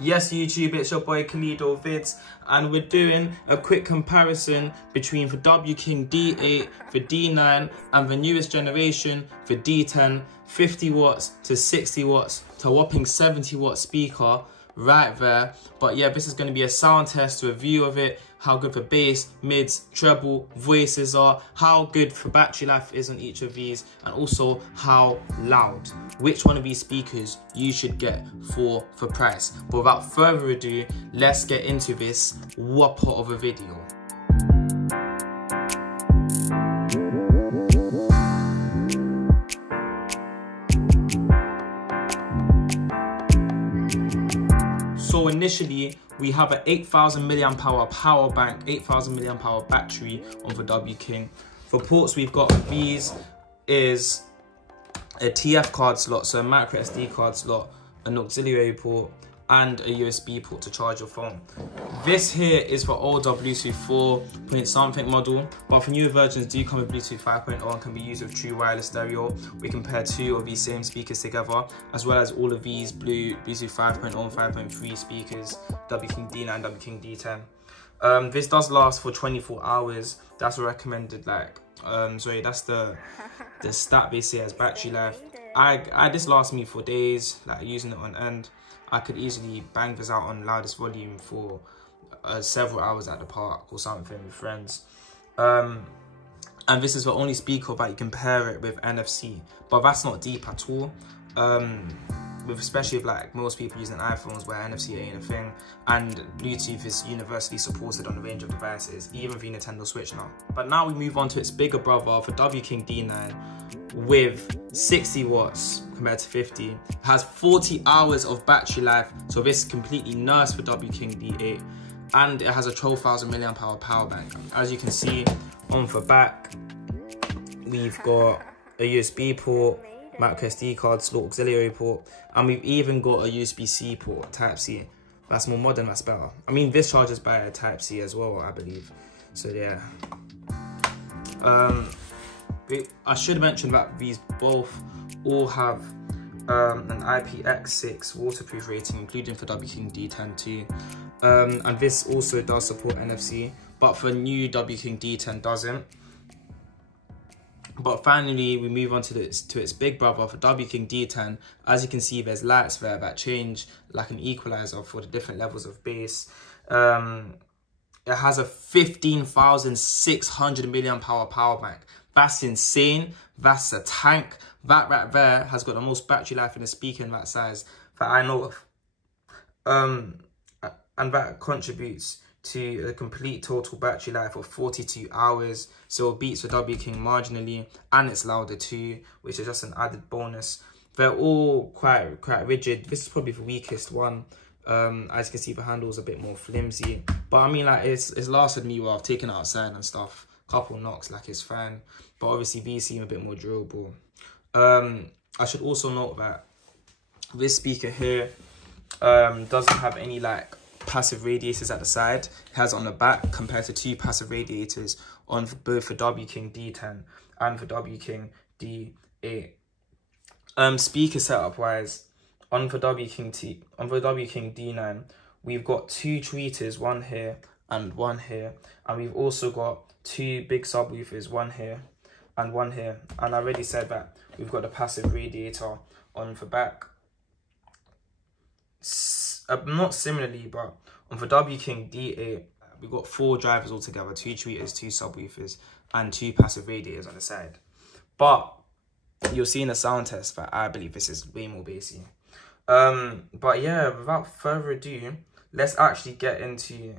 Yes, YouTube, it's your boy Kalido Vids, and we're doing a quick comparison between for W King D8, for D9, and the newest generation for D10, 50 watts to 60 watts to a whopping 70 watt speaker right there. But yeah, this is going to be a sound test, review of it, how good for bass, mids, treble, voices are, how good for battery life is on each of these, and also how loud, which one of these speakers you should get for price. But without further ado, let's get into this whopper of a video. So initially, we have an 8,000 milliamp hour power bank, 8,000 milliamp hour battery on the W King. For ports, we've got these is a TF card slot, so a micro SD card slot, an auxiliary port, and a USB port to charge your phone. This here is for older Bluetooth 4 something model, but for newer versions do come with Bluetooth 5.0 and can be used with true wireless stereo. We compare two of these same speakers together, as well as all of these Bluetooth 5.0 and 5.3 speakers, W King D9, W King D10. This does last for 24 hours. That's a recommended, sorry, that's the stat they say as battery life. This lasts me for days, using it on end. I could easily bang this out on loudest volume for several hours at the park or something with friends. And this is the only speaker that you compare it with NFC, but that's not deep at all. Especially with most people using iPhones where NFC ain't a thing, and Bluetooth is universally supported on a range of devices, even the Nintendo Switch now. But now we move on to its bigger brother for W King D9 with 60 watts compared to 50. It has 40 hours of battery life, so this is completely nursed for W King D8, and it has a 12,000 milliamp hour power bank. As you can see on the back, we've got a USB port, micro SD card slot, auxiliary port, and we've even got a USB-C port, Type-C. That's more modern, that's better. I mean, this charges by a Type-C as well, I believe. So yeah. I should mention that these both all have an IPX6 waterproof rating, including for W King D10 too. And this also does support NFC, but for new W King D10 doesn't. But finally, we move on to its big brother for W King D10. As you can see, there's lights there that change like an equalizer for the different levels of bass. It has a 15,600 milliamp hour power bank. That's insane. That's a tank. That right there has got the most battery life in a speaker in that size that I know of. And that contributes to a complete total battery life of 42 hours. So it beats the W King marginally, and it's louder too, which is just an added bonus. They're all quite rigid. This is probably the weakest one. As you can see, the handle's a bit more flimsy, but I mean, it's lasted me well. I've taken it outside and stuff. Couple knocks, it's fine. But obviously these seem a bit more durable. I should also note that this speaker here doesn't have any passive radiators at the side. It has on the back, compared to two passive radiators on both for W King D10 and for W King D8. Speaker setup wise, on for W King D9, we've got two tweeters, one here and one here, and we've also got two big subwoofers, one here and one here. And I already said that we've got a passive radiator on the back. Not similarly, but on the W King D8, we've got four drivers altogether, two tweeters, two subwoofers, and two passive radiators on the side. But you'll see in the sound test that I believe this is way more bassy. But yeah, without further ado, let's actually get into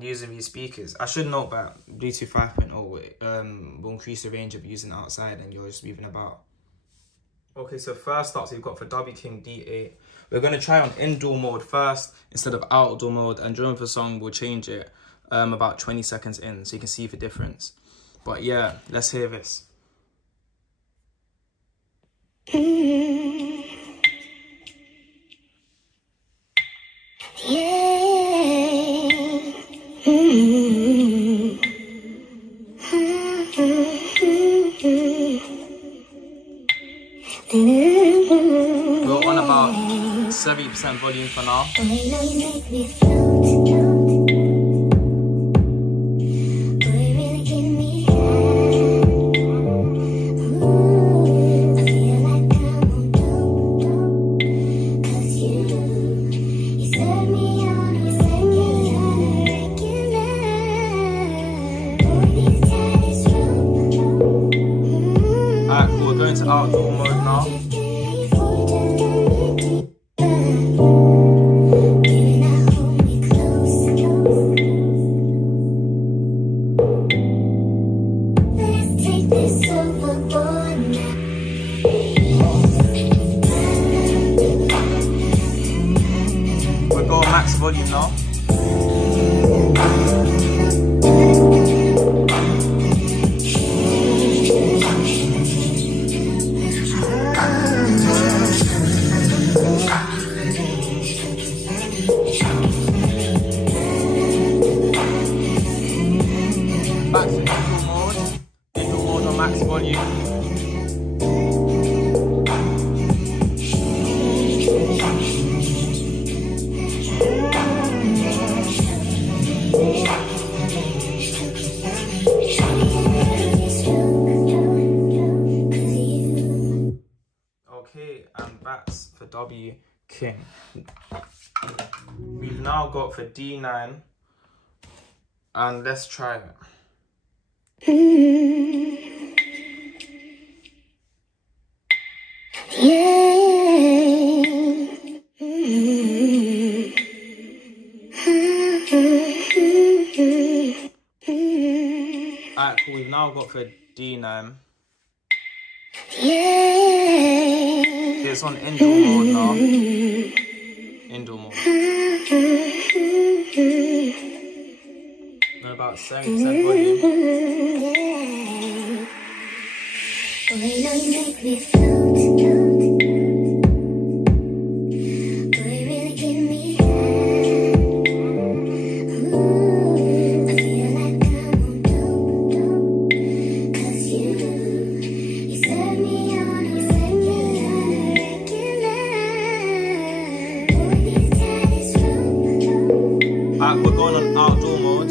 using these speakers. I should note that Bluetooth 5.0 will increase the range of using outside and you're just moving about. Okay, so first up, we've got for W King D8. We're going to try on indoor mode first instead of outdoor mode, and during the song we'll change it about 20 seconds in so you can see the difference. But yeah, let's hear this. We're on about 70% 10% volume for now. Alright, cool, we're going to outdoor mode now. We're going max volume now. Back to indoor mode. Indoor mode on max volume. Okay, and that's for W King. We've now got for D9, and let's try it. Alright, cool. We've now got for D9. It's on indoor mode now. Indoor mode. And about 70% volume. Alright, we're going on outdoor mode.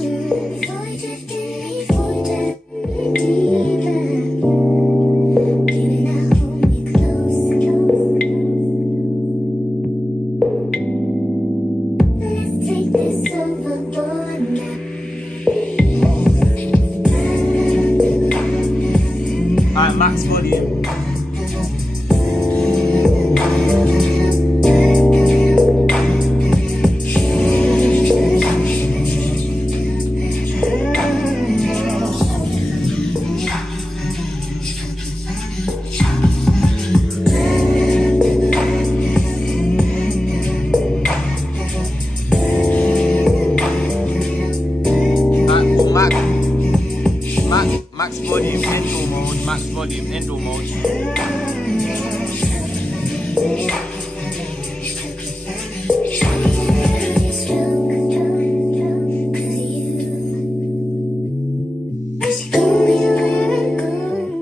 Alright, max volume. Max volume indoor mode, max volume indoor mode.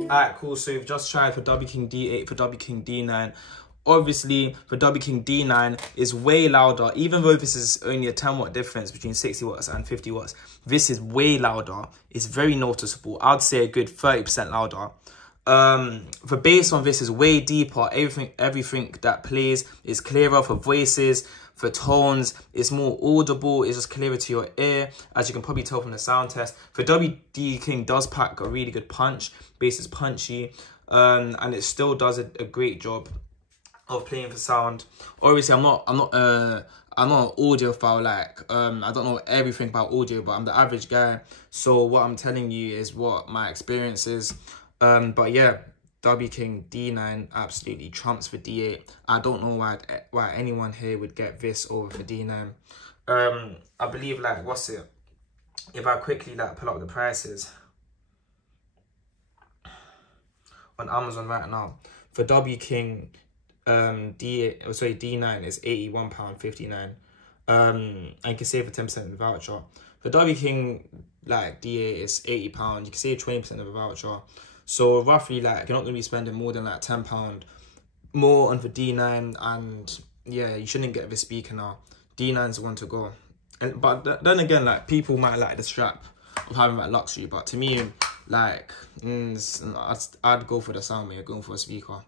Alright, cool, so we've just tried for W King D8, for W King D9. Obviously, for W King D9 is way louder, even though this is only a 10 watt difference between 60 watts and 50 watts. This is way louder. It's very noticeable. I'd say a good 30% louder. The bass on this is way deeper. Everything that plays is clearer for voices, for tones. It's more audible. It's just clearer to your ear, as you can probably tell from the sound test. For WD King does pack a really good punch. Bass is punchy, and it still does a great job of playing for sound. Obviously, I'm not an audiophile. Like, I don't know everything about audio, but I'm the average guy. So what I'm telling you is what my experience is. But yeah, W King D9 absolutely trumps for D8. I don't know why anyone here would get this over for D9. I believe, like, what's it? If I quickly like pull up the prices on Amazon right now for W King D9 is £81.59. And you can save a 10% voucher. For W King like D8 is £80. You can save 20% of a voucher. So roughly, like, you're not gonna be spending more than like £10 more on for D9, and yeah, you shouldn't get this speaker now. D9's the one to go. But then again, like, people might like the strap of having that luxury, but to me, like, I'd go for the sound when you're going for a speaker.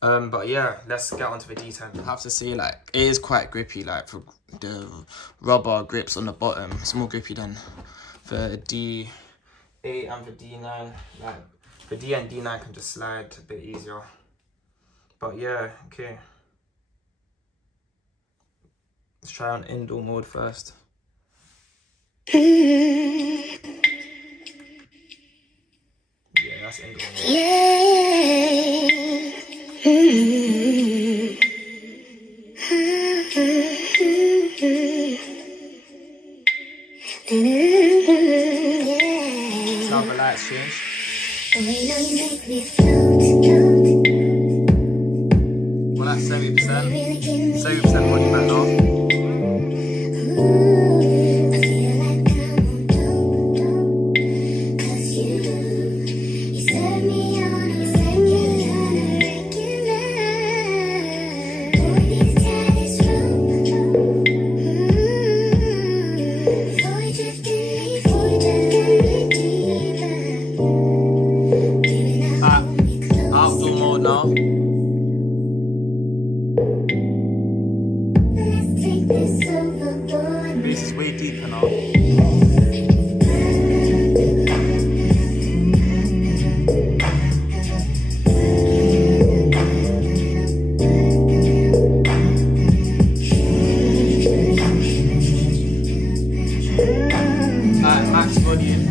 But yeah, let's get onto the D10. I have to say, like, it is quite grippy. Like, for the rubber grips on the bottom, it's more grippy than the D8 and the D9. Like, the D and D9 can just slide a bit easier. But yeah, okay. Let's try on indoor mode first. Yeah, that's indoor mode. Now the lights change. Well, that's 70%. 70% body back now. Outdoor mode now. This is way deeper now. Max volume.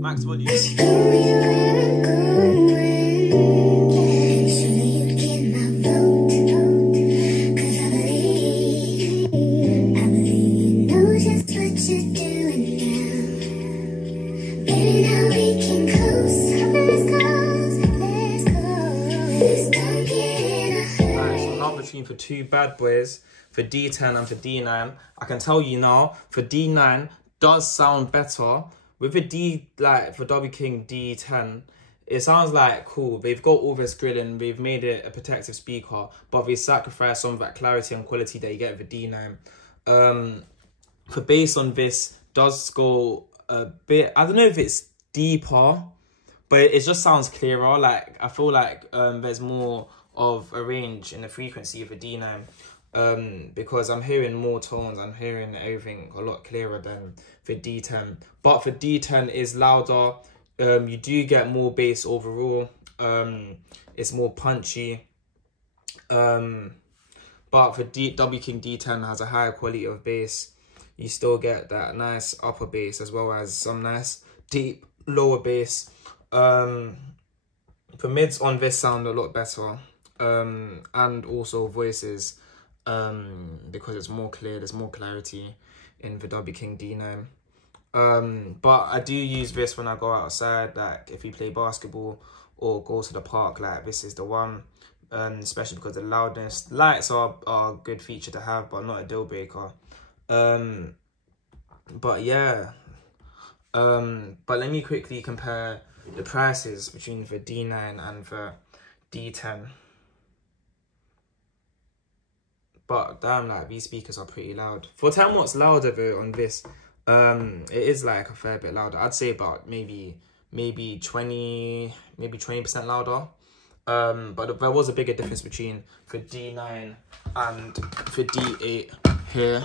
Max volume. Between for two bad boys, for D10 and for D9. I can tell you now, for D9 does sound better. With the D, like for W King D10, it sounds like cool. They've got all this grilling, they've made it a protective speaker, but they sacrificed some of that clarity and quality that you get with the D9. For bass on this does go a bit, I don't know if it's deeper, but it just sounds clearer. Like, I feel like there's more of a range in the frequency of a D9, because I'm hearing more tones, I'm hearing everything a lot clearer than for D10. But for D10 is louder, you do get more bass overall, it's more punchy, but for W King D10 has a higher quality of bass. You still get that nice upper bass as well as some nice deep lower bass. For mids on this sound a lot better, and also voices, because it's more clear, there's more clarity in the W King D9. But I do use this when I go outside, like if we play basketball or go to the park, like this is the one, especially because the loudness. Lights are a good feature to have, but not a deal breaker. But yeah, but let me quickly compare the prices between the D9 and the D10. But damn, like, these speakers are pretty loud. For 10 watts louder though on this, it is like a fair bit louder. I'd say about maybe 20% louder. But there was a bigger difference between for D9 and for D8 here.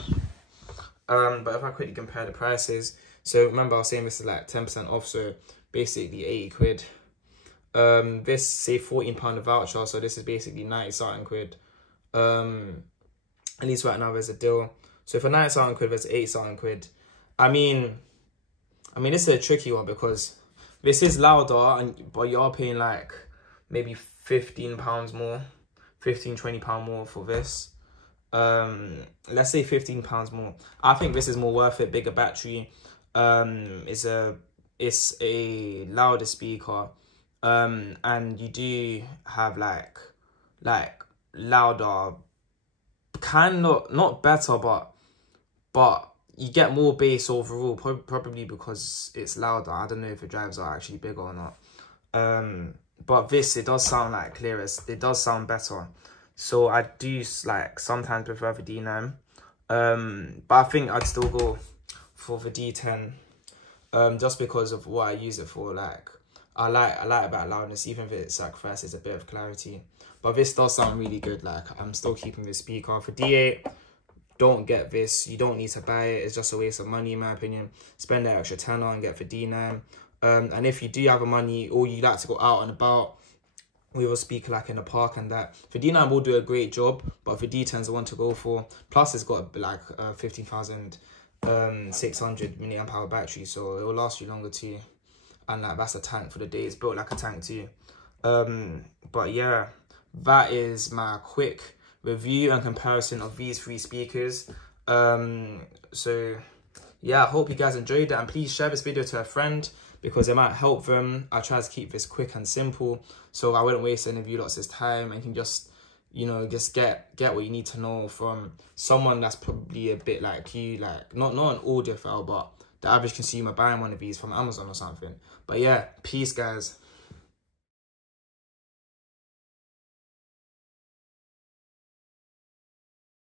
But if I quickly compare the prices, so remember I was saying this is like 10% off, so basically 80 quid. This say £14 a voucher, so this is basically 90 something quid. At least right now there's a deal. So for 90 something quid, there's 80 something quid. I mean, this is a tricky one because this is louder, but you are paying like maybe £15 more, £15–20 more for this. let's say £15 more. I think this is more worth it. Bigger battery, it's a louder speaker, and you do have like louder, kind of not better, but you get more bass overall, probably because it's louder. I don't know if the drives are actually bigger or not. But this, it does sound like clearest. It does sound better. So I do like sometimes prefer the D9. But I think I'd still go for the D10. Just because of what I use it for. Like I like about loudness, even if it sacrifices a bit of clarity. But this does sound really good. Like I'm still keeping the speaker. For D8, don't get this. You don't need to buy it. It's just a waste of money in my opinion. Spend that extra tenner and get for D9. And if you do have the money, or you like to go out and about with a speaker like in the park and that, the D9 will do a great job, but the D10's the one to go for. Plus it's got like 15,600 milliamp hour battery, so it will last you longer too. And like that's a tank for the day. It's built like a tank too. But yeah, that is my quick review and comparison of these three speakers. So yeah, I hope you guys enjoyed it, and please share this video to a friend because it might help them. I try to keep this quick and simple so I wouldn't waste any of you lots' time, and you can just, you know, just get what you need to know from someone that's probably a bit like you, like not an audiophile, but the average consumer buying one of these from Amazon or something. But yeah, peace guys.